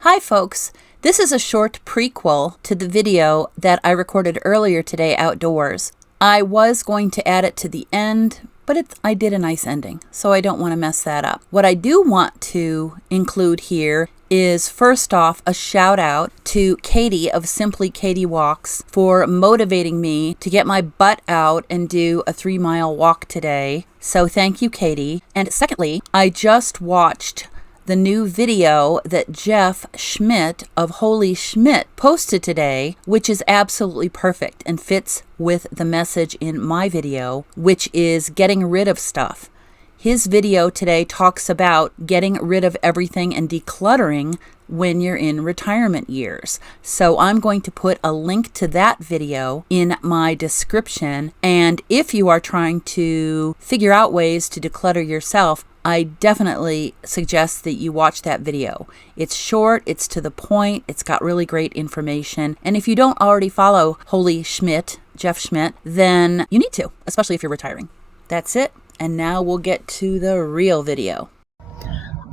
Hi folks, this is a short prequel to the video that I recorded earlier today outdoors. I was going to add it to the end, but I did a nice ending, so I don't want to mess that up. What I do want to include here is first off a shout out to Katie of Simply Katie Walks for motivating me to get my butt out and do a 3-mile walk today. So thank you, Katie. And secondly, I just watched the new video that Jeff Schmidt of Holy Schmidt posted today, which is absolutely perfect and fits with the message in my video, which is getting rid of stuff. His video today talks about getting rid of everything and decluttering when you're in retirement years. So I'm going to put a link to that video in my description. And if you are trying to figure out ways to declutter yourself, I definitely suggest that you watch that video. It's short, it's to the point, it's got really great information. And if you don't already follow Holy Schmidt, Jeff Schmidt, then you need to, especially if you're retiring. That's it. And now we'll get to the real video.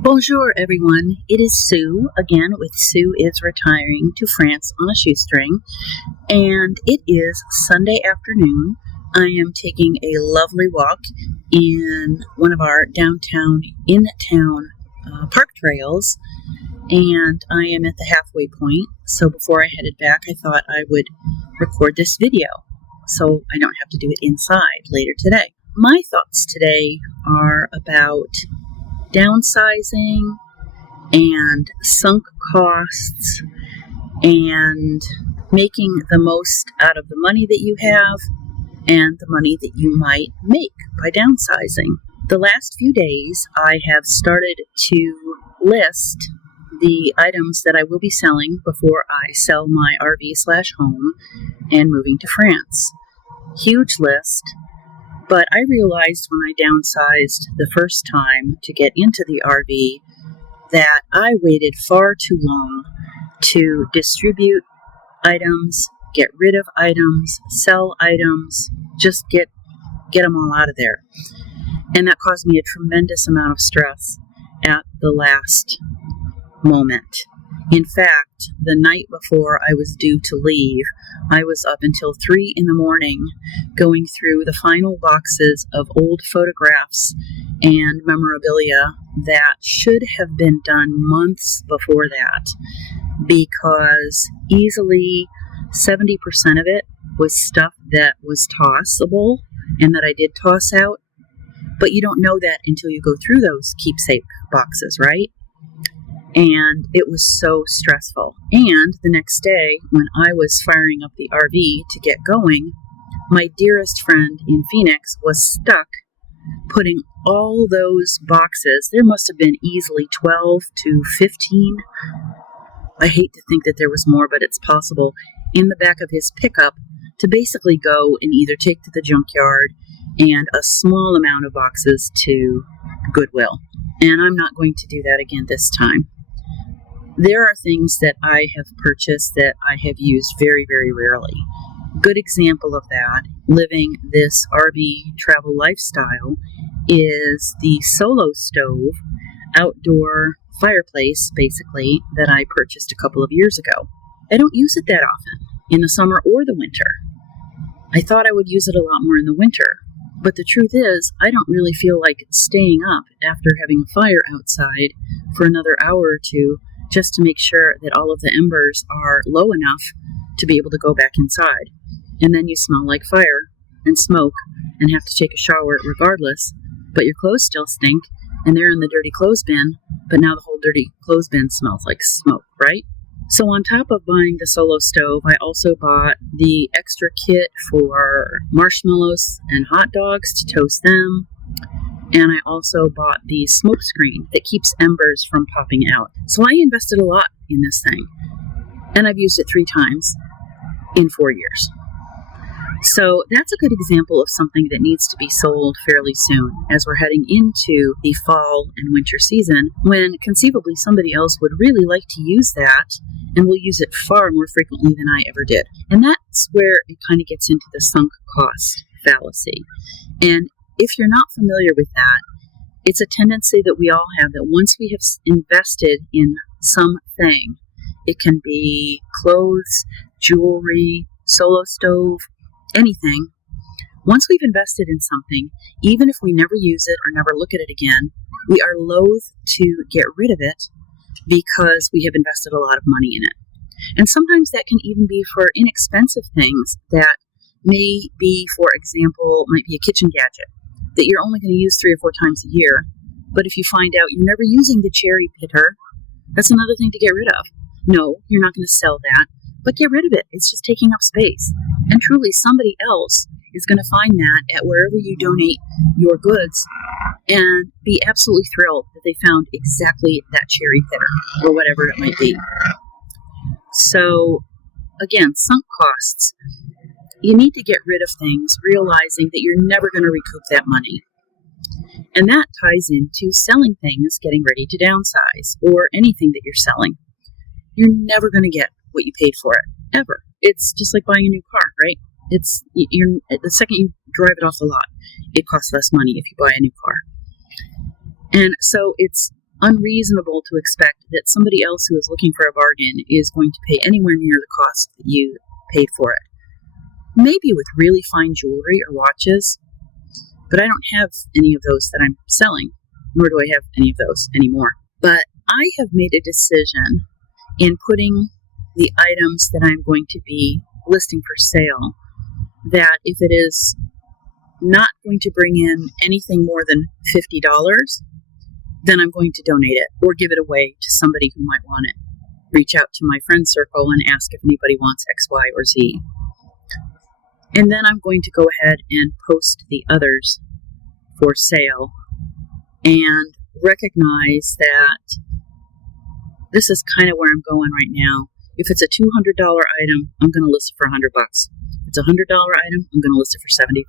Bonjour, everyone. It is Sue, again, with Sue is Retiring to France on a Shoestring. And it is Sunday afternoon. I am taking a lovely walk in one of our downtown, in-town park trails. And I am at the halfway point. So before I headed back, I thought I would record this video so I don't have to do it inside later today. My thoughts today are about downsizing and sunk costs and making the most out of the money that you have and the money that you might make by downsizing. The last few days, I have started to list the items that I will be selling before I sell my RV/home and moving to France. Huge list. But I realized when I downsized the first time to get into the RV that I waited far too long to distribute items, get rid of items, sell items, just get them all out of there. And that caused me a tremendous amount of stress at the last moment. In fact, the night before I was due to leave, I was up until 3 a.m. going through the final boxes of old photographs and memorabilia that should have been done months before that, because easily 70% of it was stuff that was tossable and that I did toss out. But you don't know that until you go through those keepsake boxes, right? And it was so stressful. And the next day, when I was firing up the RV to get going, my dearest friend in Phoenix was stuck putting all those boxes, there must have been easily 12 to 15. I hate to think that there was more, but it's possible, in the back of his pickup to basically go and either take to the junkyard and a small amount of boxes to Goodwill. And I'm not going to do that again this time. There are things that I have purchased that I have used very, very rarely. Good example of that, living this RV travel lifestyle, is the solo stove, outdoor fireplace, basically, that I purchased a couple of years ago. I don't use it that often, in the summer or the winter. I thought I would use it a lot more in the winter, but the truth is, I don't really feel like staying up after having a fire outside for another hour or two just to make sure that all of the embers are low enough to be able to go back inside. And then you smell like fire and smoke and have to take a shower regardless, but your clothes still stink and they're in the dirty clothes bin, but now the whole dirty clothes bin smells like smoke, right? So on top of buying the solo stove, I also bought the extra kit for marshmallows and hot dogs to toast them. And I also bought the smoke screen that keeps embers from popping out. So I invested a lot in this thing. And I've used it 3 times in 4 years. So that's a good example of something that needs to be sold fairly soon as we're heading into the fall and winter season, when conceivably somebody else would really like to use that and will use it far more frequently than I ever did. And that's where it kind of gets into the sunk cost fallacy. And if you're not familiar with that, it's a tendency that we all have, that once we have invested in something. It can be clothes, jewelry, solo stove, anything. Once we've invested in something, even if we never use it or never look at it again, we are loath to get rid of it because we have invested a lot of money in it. And sometimes that can even be for inexpensive things that may be, for example, might be a kitchen gadget that you're only going to use 3 or 4 times a year. But if you find out you're never using the cherry pitter, that's another thing to get rid of. No, you're not going to sell that, but get rid of it. It's just taking up space. And truly, somebody else is going to find that at wherever you donate your goods and be absolutely thrilled that they found exactly that cherry pitter or whatever it might be. So, again, sunk costs. You need to get rid of things, realizing that you're never going to recoup that money. And that ties into selling things, getting ready to downsize, or anything that you're selling. You're never going to get what you paid for it, ever. It's just like buying a new car, right? The second you drive it off the lot, it costs less money if you buy a new car. And so it's unreasonable to expect that somebody else who is looking for a bargain is going to pay anywhere near the cost that you paid for it. Maybe with really fine jewelry or watches, but I don't have any of those that I'm selling, nor do I have any of those anymore. But I have made a decision in putting the items that I'm going to be listing for sale, that if it is not going to bring in anything more than $50, then I'm going to donate it or give it away to somebody who might want it. Reach out to my friend circle and ask if anybody wants X, Y, or Z. And then I'm going to go ahead and post the others for sale and recognize that this is kind of where I'm going right now. If it's a $200 item, I'm going to list it for $100. If it's a $100 item, I'm going to list it for $75.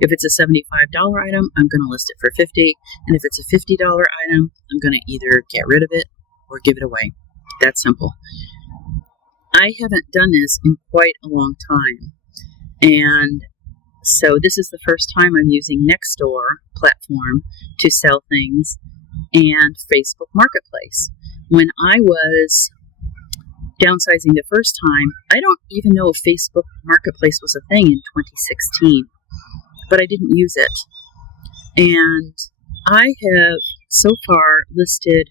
If it's a $75 item, I'm going to list it for $50. And if it's a $50 item, I'm going to either get rid of it or give it away. That's simple. I haven't done this in quite a long time. And so this is the first time I'm using Nextdoor platform to sell things and Facebook Marketplace. When I was downsizing the first time, I don't even know if Facebook Marketplace was a thing in 2016, but I didn't use it. And I have so far listed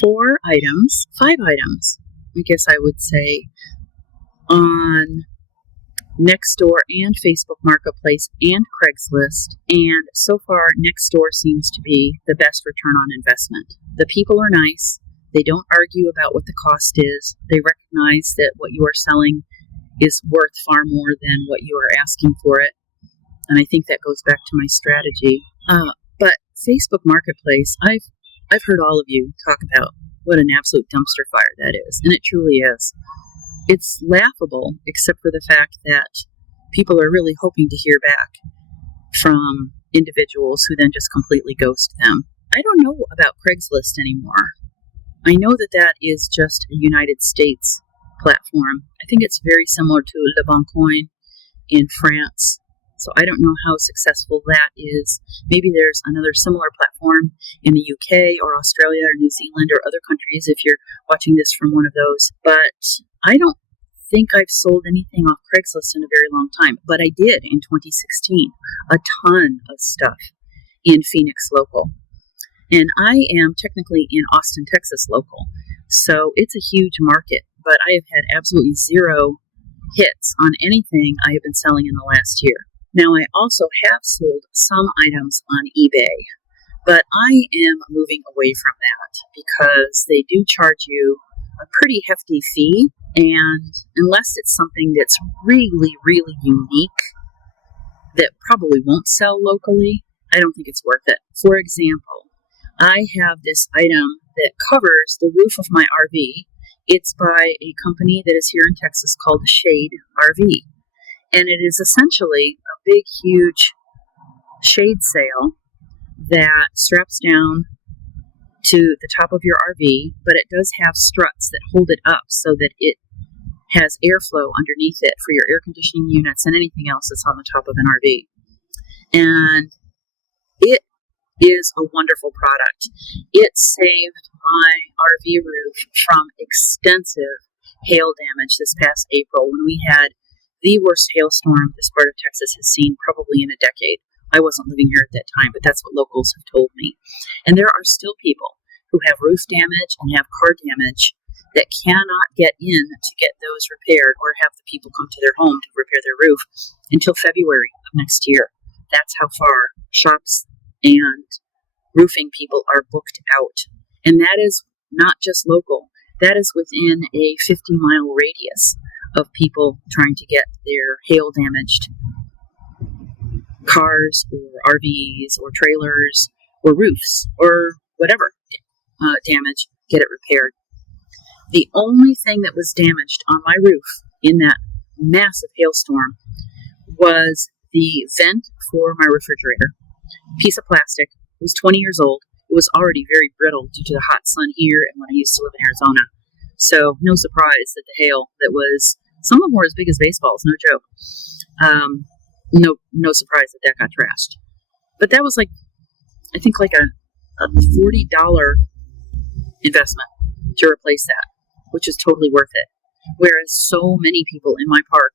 5 items, I guess I would say, on Nextdoor and Facebook Marketplace and Craigslist. And so far, Nextdoor seems to be the best return on investment. The people are nice. They don't argue about what the cost is. They recognize that what you are selling is worth far more than what you are asking for it. And I think that goes back to my strategy. But Facebook Marketplace, I've heard all of you talk about what an absolute dumpster fire that is. And it truly is. It's laughable, except for the fact that people are really hoping to hear back from individuals who then just completely ghost them. I don't know about Craigslist anymore. I know that that is just a United States platform. I think it's very similar to Le Bon Coin in France. So I don't know how successful that is. Maybe there's another similar platform in the UK or Australia or New Zealand or other countries if you're watching this from one of those. But I don't think I've sold anything off Craigslist in a very long time. But I did in 2016. A ton of stuff in Phoenix local. And I am technically in Austin, Texas local. So it's a huge market. But I have had absolutely zero hits on anything I have been selling in the last year. Now, I also have sold some items on eBay, but I am moving away from that because they do charge you a pretty hefty fee, and unless it's something that's really, really unique that probably won't sell locally, I don't think it's worth it. For example, I have this item that covers the roof of my RV. It's by a company that is here in Texas called Shade RV. And it is essentially a big, huge shade sail that straps down to the top of your RV, but it does have struts that hold it up so that it has airflow underneath it for your air conditioning units and anything else that's on the top of an RV. And it is a wonderful product. It saved my RV roof from extensive hail damage this past April when we had the worst hailstorm this part of Texas has seen probably in a decade. I wasn't living here at that time, but that's what locals have told me. And there are still people who have roof damage and have car damage that cannot get in to get those repaired or have the people come to their home to repair their roof until February of next year. That's how far shops and roofing people are booked out. And that is not just local. That is within a 50-mile radius of people trying to get their hail-damaged cars or RVs or trailers or roofs or whatever damage, get it repaired. The only thing that was damaged on my roof in that massive hailstorm was the vent for my refrigerator. Piece of plastic. It was 20 years old. It was already very brittle due to the hot sun here and when I used to live in Arizona. So no surprise that the hail that was, some of them were as big as baseballs, no joke. No surprise that got trashed. But that was like, I think like a $40 investment to replace that, which is totally worth it. Whereas so many people in my park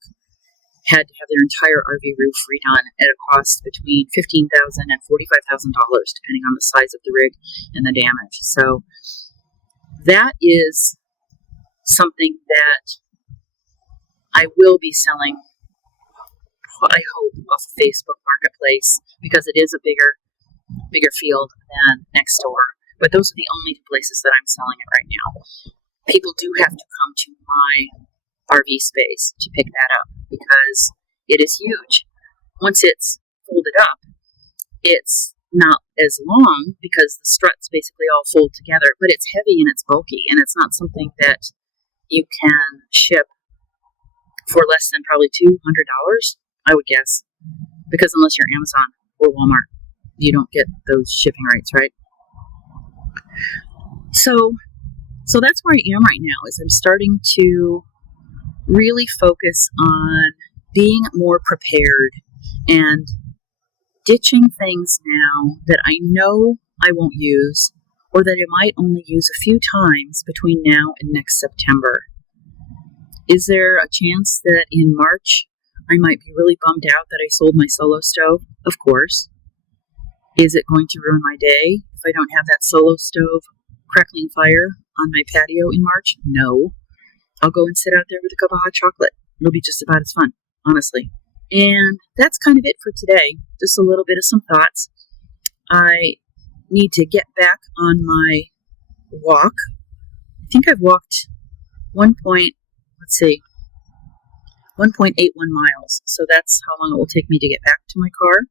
had to have their entire RV roof redone at a cost between $15,000 and $45,000, depending on the size of the rig and the damage. So that is something that I will be selling, I hope, off of Facebook Marketplace, because it is a bigger field than next door. But those are the only two places that I'm selling it right now. People do have to come to my RV space to pick that up because it is huge. Once it's folded up, it's not as long because the struts basically all fold together, but it's heavy and it's bulky, and it's not something that you can ship for less than probably $200, I would guess, because unless you're Amazon or Walmart, you don't get those shipping rates, right? So that's where I am right now, is I'm starting to really focus on being more prepared and ditching things now that I know I won't use or that I might only use a few times between now and next September. Is there a chance that in March I might be really bummed out that I sold my solo stove? Of course. Is it going to ruin my day if I don't have that solo stove crackling fire on my patio in March? No. I'll go and sit out there with a cup of hot chocolate. It'll be just about as fun, honestly. And that's kind of it for today. Just a little bit of some thoughts. I need to get back on my walk. I think I've walked 1.81 miles. So that's how long it will take me to get back to my car.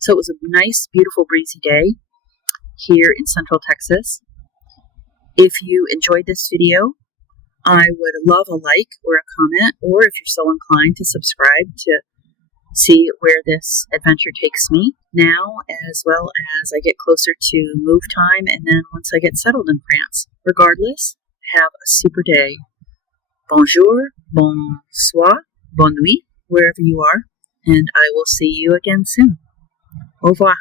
So it was a nice, beautiful, breezy day here in Central Texas. If you enjoyed this video, I would love a like or a comment, or if you're so inclined to subscribe to see where this adventure takes me now, as well as I get closer to move time and then once I get settled in France. Regardless, have a super day. Bonjour, bonsoir, bonne nuit, wherever you are, and I will see you again soon. Au revoir.